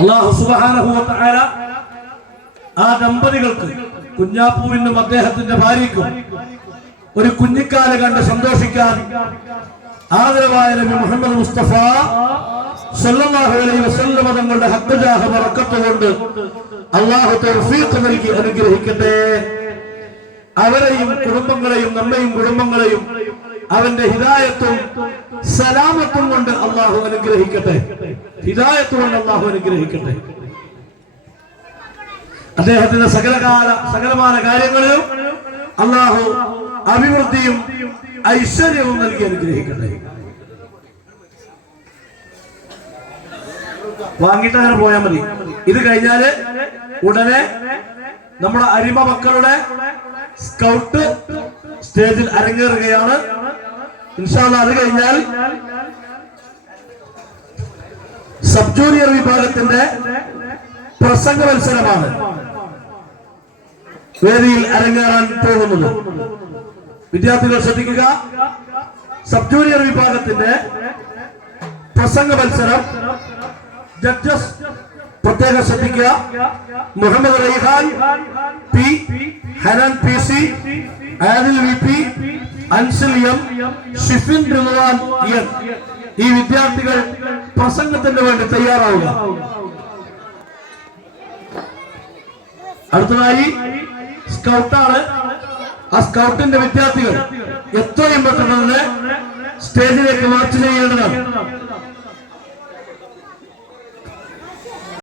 അല്ലാഹു സുബ്ഹാനഹു വ തആല ആ ദമ്പതികൾക്ക് കുഞ്ഞാപ്പൂവിനും അദ്ദേഹത്തിന്റെ ഭാര്യയ്ക്കും ഒരു കുഞ്ഞിക്കാല് കണ്ട് സന്തോഷിക്കാൻ ആദരവായ നബി മുഹമ്മദ് മുസ്തഫ സല്ലല്ലാഹു അലൈഹി വസല്ലം തങ്ങളുടെ ഹഖ്ജാഹ ബറക്കത്ത് കൊണ്ട് അല്ലാഹു തൗഫീഖ് നൽകി അനുഗ്രഹിക്കട്ടെ. അവരെയും കുടുംബങ്ങളെയും നമ്മയും കുടുംബങ്ങളെയും അവന്റെ ഹിദായത്തും സലാമത്തും കൊണ്ട് അല്ലാഹു അനുഗ്രഹിക്കട്ടെ. ഹിദായത്ത് കൊണ്ട് അല്ലാഹു അനുഗ്രഹിക്കട്ടെ. അദ്ദേഹത്തിന്റെ സകലമായ കാര്യങ്ങളിലും അല്ലാഹു അഭിവൃദ്ധിയും ഐശ്വര്യവും നൽകി അനുഗ്രഹിക്കട്ടെ. വാങ്ങിട്ട് അങ്ങനെ പോയാൽ മതി. ഇത് കഴിഞ്ഞാല് ഉടനെ നമ്മുടെ അരിമ മക്കളുടെ സ്കൗട്ട് സ്റ്റേജിൽ അരങ്ങേറുകയാണ്. ഇൻഷാ അല്ലാഹ് അത് കഴിഞ്ഞാൽ സബ് ജൂനിയർ വിഭാഗത്തിന്റെ പ്രസംഗ മത്സരമാണ് വേദിയിൽ അരങ്ങേറാൻ പോകുന്നത്. വിദ്യാർത്ഥികൾ ശ്രദ്ധിക്കുക. സബ് ജൂനിയർ വിഭാഗത്തിന്റെ പ്രസംഗ മത്സരം ജഡ്ജസ് പ്രത്യേകം ശ്രദ്ധിക്കുക. Muhammad Raihan P, Hanan P C, Adil V P, Ansil M, Shifin Ridwan N ഈ വിദ്യാർത്ഥികൾ പ്രസംഗത്തിന് വേണ്ടി തയ്യാറാവുക. അടുത്തതായി സ്കൗട്ടാണ്. ആ സ്കൗട്ടിന്റെ വിദ്യാർത്ഥികൾ എത്രയും പെട്ടെന്ന് സ്റ്റേജിലേക്ക് മാർച്ച് ചെയ്യേണ്ടതാണ്.